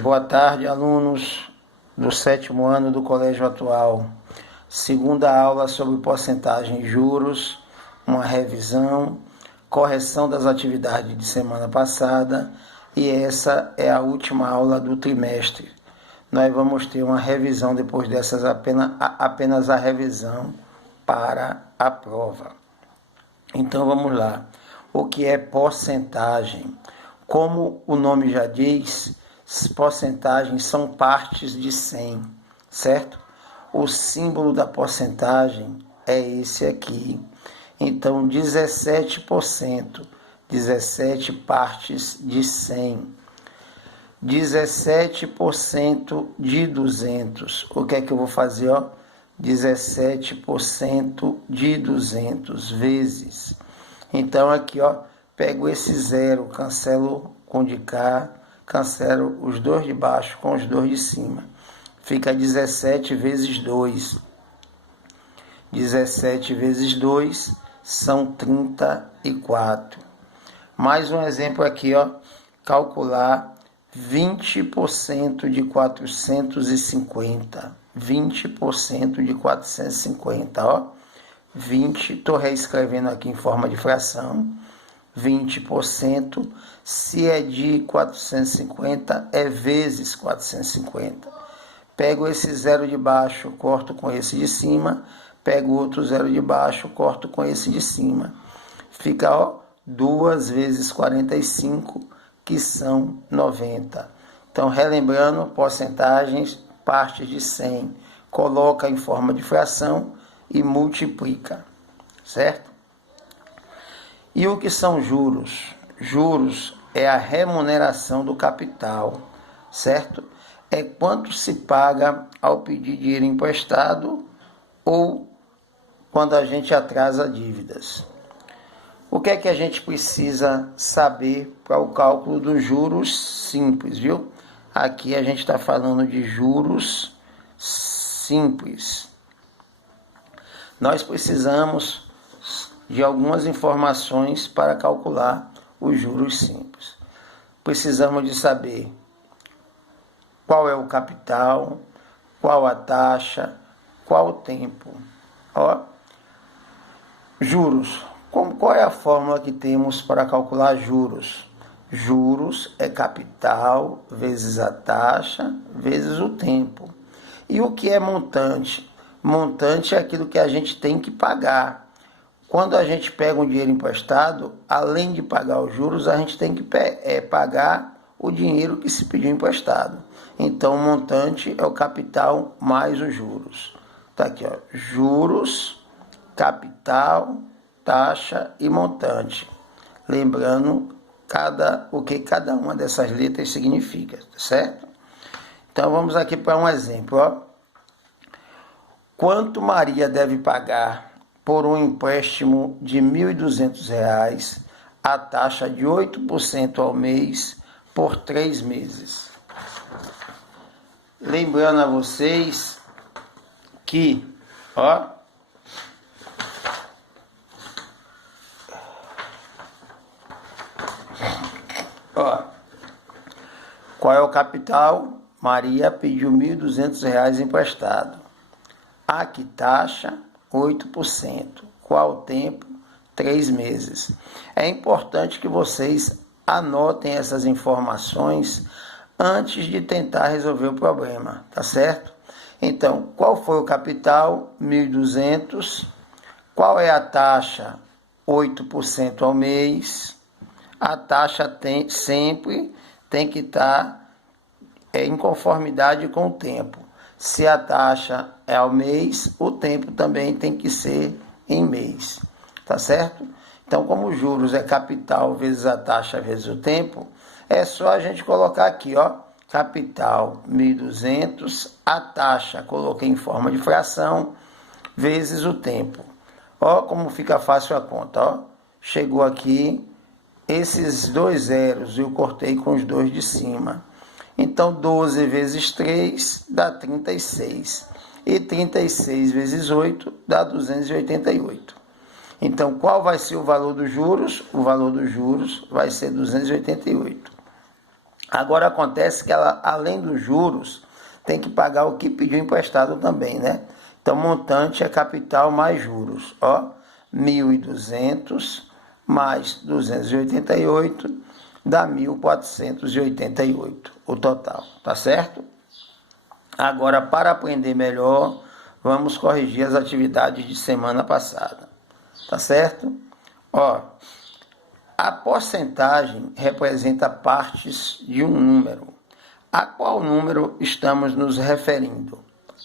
Boa tarde, alunos do 7º ano do Colégio Atual. Segunda aula sobre porcentagem e juros, uma revisão, correção das atividades de semana passada, e essa é a última aula do trimestre. Nós vamos ter uma revisão depois dessas, apenas a revisão para a prova. Então vamos lá. O que é porcentagem? Como o nome já diz, porcentagens são partes de 100, certo? O símbolo da porcentagem é esse aqui. Então, 17%, 17 partes de 100. 17% de 200. O que é que eu vou fazer? 17% de 200 vezes. Então, aqui, pego esse zero, cancelo com de cá, cancelo os dois de baixo com os dois de cima. Fica 17 vezes 2. 17 vezes 2 são 34. Mais um exemplo aqui, calcular 20% de 450. 20% de 450, 20, estou reescrevendo aqui em forma de fração. 20%, se é de 450, é vezes 450. Pego esse zero de baixo, corto com esse de cima, pego outro zero de baixo, corto com esse de cima. Fica 2 vezes 45, que são 90. Então, relembrando, porcentagens, partes de 100, coloca em forma de fração e multiplica, certo? E o que são juros? Juros é a remuneração do capital, certo? É quanto se paga ao pedir dinheiro emprestado ou quando a gente atrasa dívidas. O que é que a gente precisa saber para o cálculo dos juros simples, viu? Aqui a gente está falando de juros simples. Nós precisamos de algumas informações para calcular os juros simples. Precisamos de saber qual é o capital, qual a taxa, qual o tempo. Juros. Qual é a fórmula que temos para calcular juros? Juros é capital vezes a taxa vezes o tempo. E o que é montante? Montante é aquilo que a gente tem que pagar. Quando a gente pega um dinheiro emprestado, além de pagar os juros, a gente tem que pagar o dinheiro que se pediu emprestado. Então, o montante é o capital mais os juros. Está aqui, juros, capital, taxa e montante. Lembrando o que cada uma dessas letras significa, certo? Então, vamos aqui para um exemplo. Quanto Maria deve pagar por um empréstimo de R$ 1.200, a taxa de 8% ao mês por 3 meses. Lembrando a vocês que, qual é o capital? Maria pediu R$ 1.200 emprestado. A que taxa? 8%. Qual o tempo? 3 meses. É importante que vocês anotem essas informações antes de tentar resolver o problema, tá certo? Então, qual foi o capital? 1.200. Qual é a taxa? 8% ao mês. A taxa sempre tem que estar em conformidade com o tempo. Se a taxa é ao mês, o tempo também tem que ser em mês, tá certo? Então, como os juros é capital vezes a taxa vezes o tempo, é só a gente colocar aqui, capital 1.200, a taxa coloquei em forma de fração, vezes o tempo. Como fica fácil a conta, chegou aqui, esses dois zeros eu cortei com os dois de cima. Então, 12 vezes 3 dá 36. E 36 vezes 8 dá 288. Então, qual vai ser o valor dos juros? O valor dos juros vai ser 288. Agora acontece que ela, além dos juros, tem que pagar o que pediu emprestado também, né? Então, montante é capital mais juros, ó, 1.200 mais 288 dá 1.488 o total, tá certo? Agora, para aprender melhor, vamos corrigir as atividades de semana passada, tá certo? Ó, a porcentagem representa partes de um número. A qual número estamos nos referindo?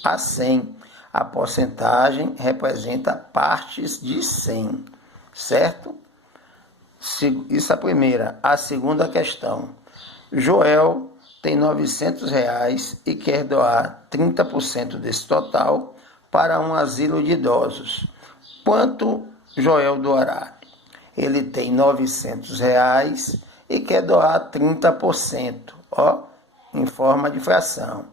A 100. A porcentagem representa partes de 100, certo? Isso é a primeira. A segunda questão. Joel tem R$ 900 e quer doar 30% desse total para um asilo de idosos. Quanto Joel doará? Ele tem R$ 900 e quer doar 30%, ó, em forma de fração.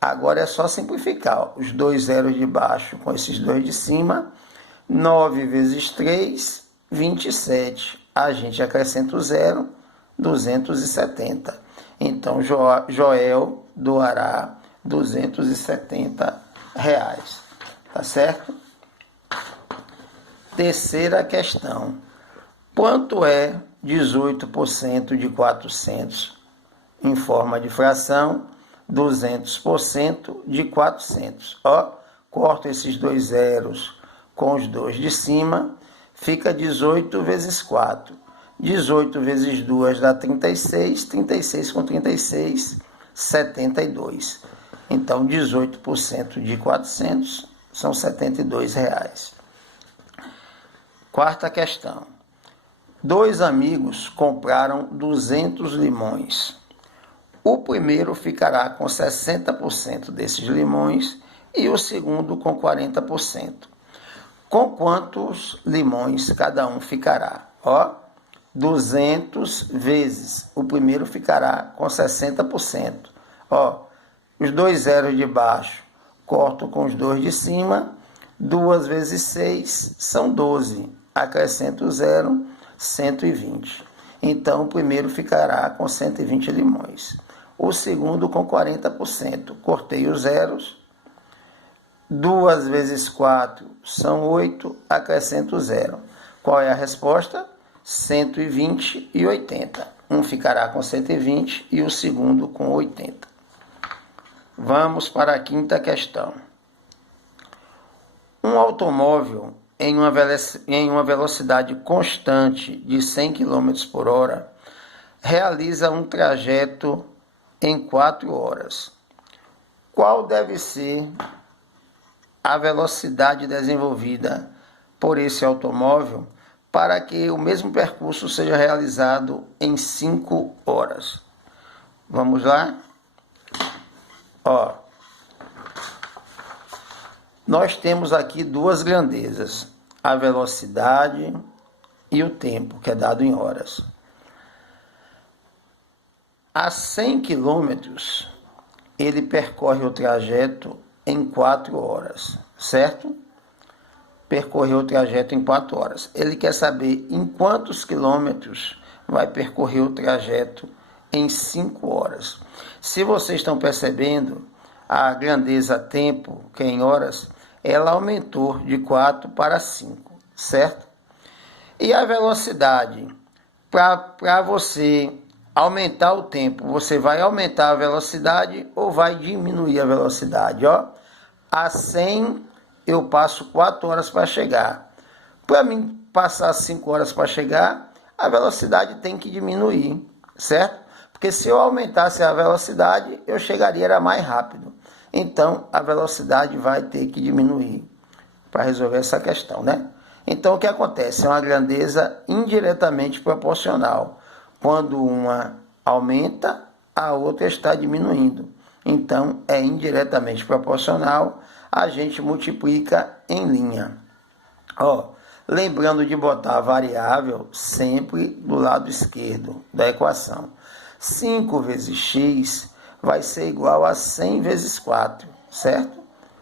Agora é só simplificar. Os dois zeros de baixo com esses dois de cima. 9 vezes 3, 27. A gente acrescenta o zero, 270. Então, Joel doará R$ 270. Tá certo? Terceira questão. Quanto é 18% de 400? Em forma de fração, 200% de 400. Ó, corto esses dois zeros com os dois de cima, fica 18 vezes 4. 18 vezes 2 dá 36, 36 com 36, 72. Então, 18% de 400 são R$ 72. Quarta questão. 2 amigos compraram 200 limões. O primeiro ficará com 60% desses limões e o segundo com 40%. Com quantos limões cada um ficará? Ó, 200 vezes. O primeiro ficará com 60%. Ó, os dois zeros de baixo corto com os dois de cima. 2 vezes 6 são 12. Acrescento o zero, 120. Então, o primeiro ficará com 120 limões. O segundo com 40%. Cortei os zeros. 2 vezes 4 são 8. Acrescento o zero. Qual é a resposta? 120 e 80. Um ficará com 120 e o segundo com 80. Vamos para a quinta questão. Um automóvel em uma velocidade constante de 100 km por hora realiza um trajeto em 4 horas. Qual deve ser a velocidade desenvolvida por esse automóvel para que o mesmo percurso seja realizado em 5 horas? Vamos lá? Ó, nós temos aqui duas grandezas, a velocidade e o tempo, que é dado em horas. A 100 km, ele percorre o trajeto em 4 horas, certo? Percorreu o trajeto em 4 horas. Ele quer saber em quantos quilômetros vai percorrer o trajeto em 5 horas. Se vocês estão percebendo, a grandeza tempo, que é em horas, ela aumentou de 4 para 5, certo? E a velocidade, para você aumentar o tempo, você vai aumentar a velocidade ou vai diminuir a velocidade, ó? A 100 eu passo 4 horas para chegar. Para mim passar 5 horas para chegar, a velocidade tem que diminuir, certo? Porque se eu aumentasse a velocidade, eu chegaria mais rápido. Então, a velocidade vai ter que diminuir para resolver essa questão, né? Então, o que acontece? É uma grandeza indiretamente proporcional. Quando uma aumenta, a outra está diminuindo. Então, é indiretamente proporcional, a gente multiplica em linha. Ó, lembrando de botar a variável sempre do lado esquerdo da equação. 5 vezes x vai ser igual a 100 vezes 4, certo?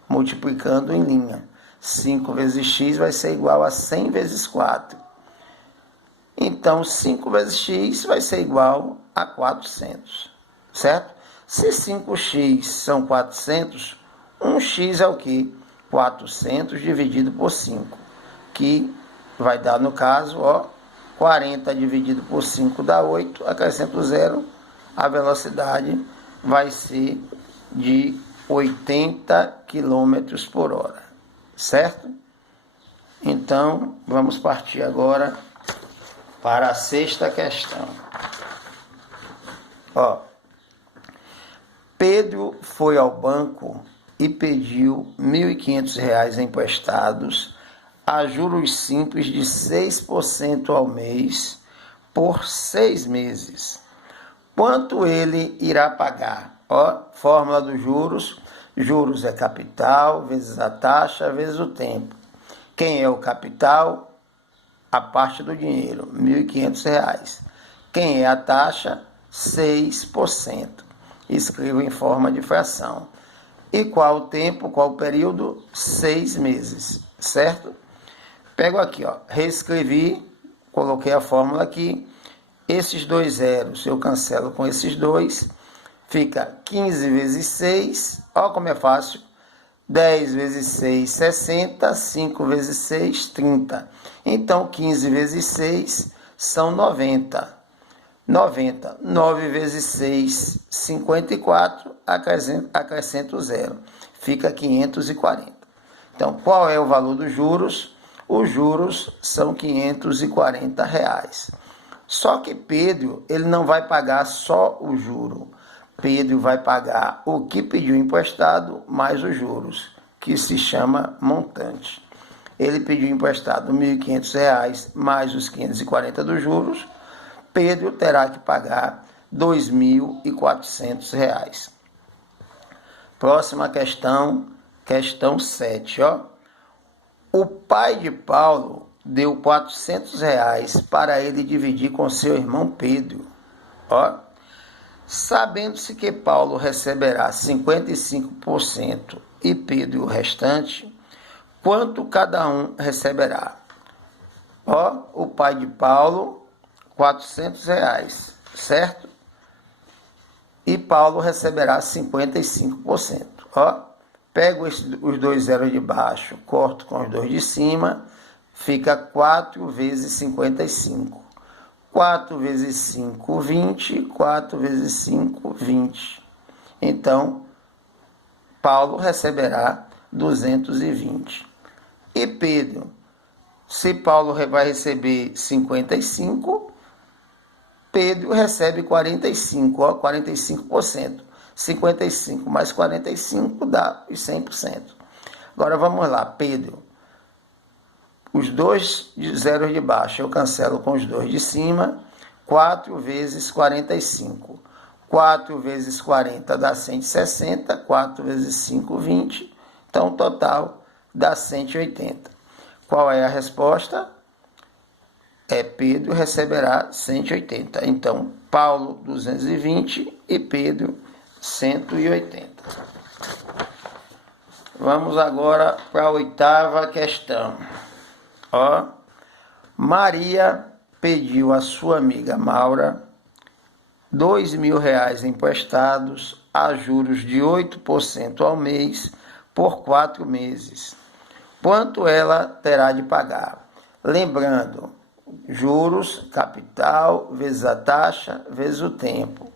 Multiplicando em linha. 5 vezes x vai ser igual a 100 vezes 4. Então, 5 vezes x vai ser igual a 400, certo? Se 5x são 400, 1x é o quê? 400 dividido por 5, que vai dar, no caso, 40 dividido por 5 dá 8, acrescento 0, a velocidade vai ser de 80 km por hora, certo? Então, vamos partir agora para a sexta questão. Pedro foi ao banco e pediu R$ 1.500 emprestados a juros simples de 6% ao mês por 6 meses. Quanto ele irá pagar? Fórmula dos juros. Juros é capital vezes a taxa vezes o tempo. Quem é o capital? A parte do dinheiro, R$ 1.500. Quem é a taxa? 6%. Escrevo em forma de fração. E qual o tempo, qual o período? 6 meses, certo? Pego aqui, reescrevi, coloquei a fórmula aqui. Esses 2 zeros eu cancelo com esses 2. Fica 15 vezes 6, olha como é fácil. 10 vezes 6, 60. 5 vezes 6, 30. Então, 15 vezes 6 são 90. 9 vezes 6, 54. Acrescento 0. Fica 540. Então, qual é o valor dos juros? Os juros são R$ 540. Só que Pedro, ele não vai pagar só o juro. Pedro vai pagar o que pediu emprestado mais os juros, que se chama montante. Ele pediu emprestado R$ 1.500 mais os 540 dos juros. Pedro terá que pagar R$ 2.400. Próxima questão, questão 7. O pai de Paulo deu R$ 400 para ele dividir com seu irmão Pedro. Sabendo-se que Paulo receberá 55% e Pedro o restante, quanto cada um receberá? O pai de Paulo, R$ 400, certo? E Paulo receberá 55%. Pego os 2 zeros de baixo, corto com os 2 de cima, fica 4 vezes 55. 4 vezes 5, 20. 4 vezes 5, 20. Então, Paulo receberá 220. E Pedro, se Paulo vai receber 55, Pedro recebe 45, 45%. 55 mais 45 dá os 100%. Agora vamos lá, Pedro. Os 2 zeros de baixo eu cancelo com os 2 de cima. 4 vezes 45. 4 vezes 40 dá 160. 4 vezes 5, 20. Então, o total dá 180. Qual é a resposta? Pedro receberá 180. Então, Paulo, 220 e Pedro, 180. Vamos agora para a 8ª questão. Maria pediu à sua amiga Maura R$ 2.000 emprestados a juros de 8% ao mês por 4 meses. Quanto ela terá de pagar? Lembrando, juros, capital, vezes a taxa, vezes o tempo.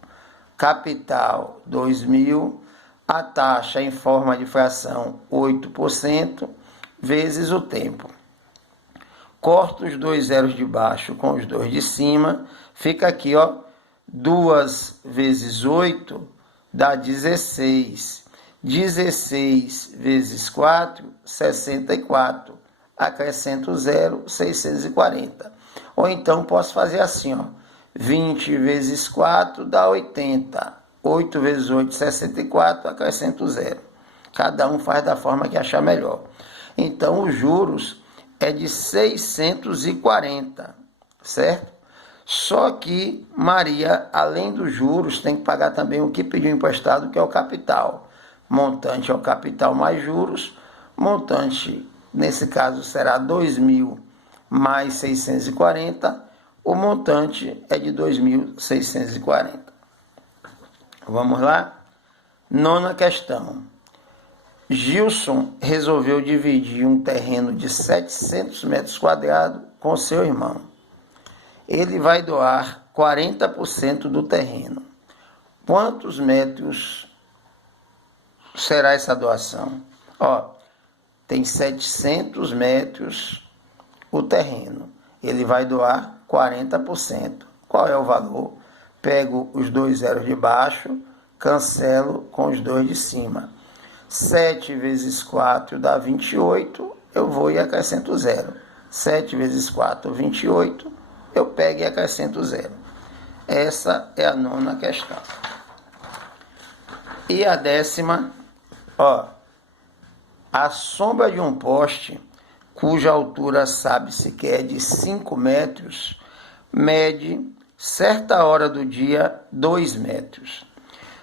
Capital, 2.000, a taxa em forma de fração, 8%, vezes o tempo. Corto os 2 zeros de baixo com os 2 de cima, fica aqui, 2 vezes 8 dá 16. 16 vezes 4, 64. Acrescento 0, 640. Ou então posso fazer assim, 20 vezes 4 dá 80. 8 vezes 8, 64, acrescento 0. Cada um faz da forma que achar melhor. Então, os juros é de 640, certo? Só que Maria, além dos juros, tem que pagar também o que pediu emprestado, que é o capital. Montante é o capital mais juros. Montante, nesse caso, será 2.000 mais 640. o montante é de 2.640. Vamos lá? Nona questão. Gilson resolveu dividir um terreno de 700 metros quadrados com seu irmão. Ele vai doar 40% do terreno. Quantos metros será essa doação? Tem 700 metros o terreno. Ele vai doar 40%. Qual é o valor? Pego os 2 zeros de baixo, cancelo com os 2 de cima. 7 vezes 4 dá 28, eu vou e acrescento 0. 7 vezes 4, 28, eu pego e acrescento 0. Essa é a nona questão. E a 10ª, a sombra de um poste, cuja altura sabe-se que é de 5 metros, mede, certa hora do dia, 2 metros.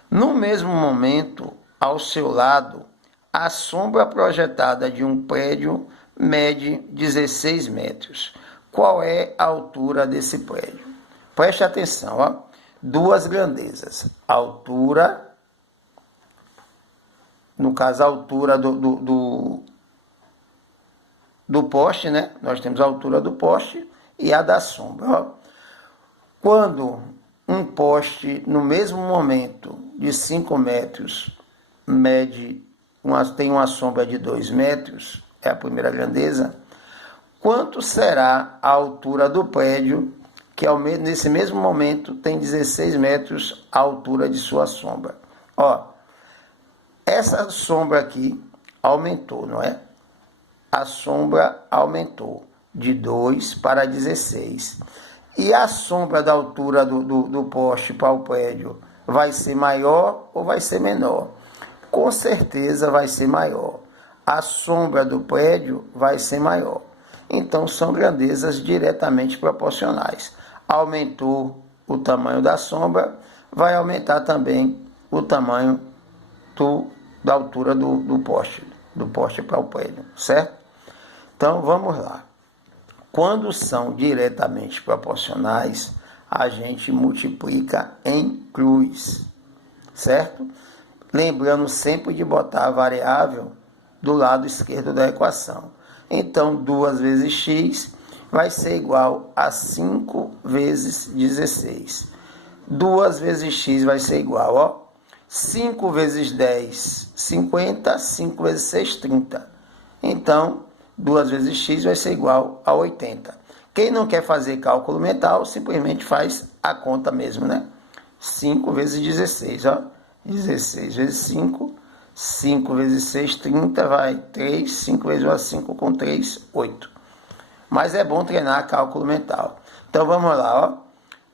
No mesmo momento, ao seu lado, a sombra projetada de um prédio mede 16 metros. Qual é a altura desse prédio? Preste atenção, duas grandezas. A altura, no caso a altura do poste, né? Nós temos a altura do poste e a da sombra. Quando um poste, no mesmo momento de 5 metros, tem uma sombra de 2 metros, é a primeira grandeza, quanto será a altura do prédio, que nesse mesmo momento tem 16 metros a altura de sua sombra? Essa sombra aqui aumentou, não é? A sombra aumentou de 2 para 16. E a sombra da altura do poste para o prédio vai ser maior ou vai ser menor? Com certeza vai ser maior. A sombra do prédio vai ser maior. Então, são grandezas diretamente proporcionais. Aumentou o tamanho da sombra, vai aumentar também o tamanho da altura do poste para o prédio, certo? Então, vamos lá. Quando são diretamente proporcionais, a gente multiplica em cruz, certo? Lembrando sempre de botar a variável do lado esquerdo da equação. Então, 2 vezes x vai ser igual a 5 vezes 16. 2 vezes x vai ser igual, 5 vezes 10, 50, 5 vezes 6, 30. Então, 2 vezes x vai ser igual a 80. Quem não quer fazer cálculo mental, simplesmente faz a conta mesmo, né? 5 vezes 16, 16 vezes 5, 5 vezes 6, 30, vai 3, 5 vezes 1, 5 com 3, 8. Mas é bom treinar cálculo mental. Então vamos lá,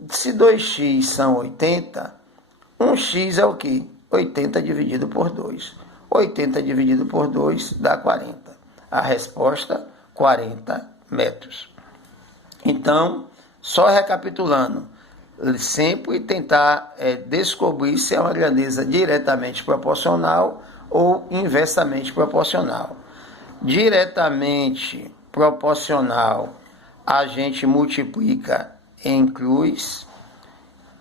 Se 2x são 80, 1x é o quê? 80 dividido por 2. 80 dividido por 2 dá 40. A resposta, 40 metros. Então, só recapitulando, sempre tentar descobrir se é uma grandeza diretamente proporcional ou inversamente proporcional. Diretamente proporcional, a gente multiplica em cruz.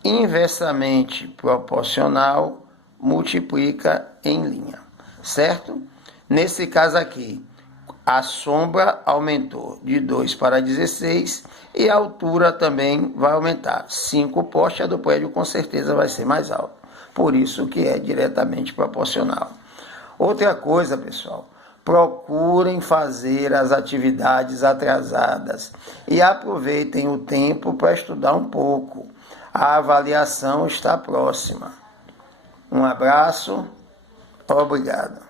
Inversamente proporcional, multiplica em linha, certo? Nesse caso aqui, a sombra aumentou de 2 para 16 e a altura também vai aumentar. 5 postes, a do prédio com certeza vai ser mais alta. Por isso que é diretamente proporcional. Outra coisa, pessoal, procurem fazer as atividades atrasadas e aproveitem o tempo para estudar um pouco. A avaliação está próxima. Um abraço, obrigado.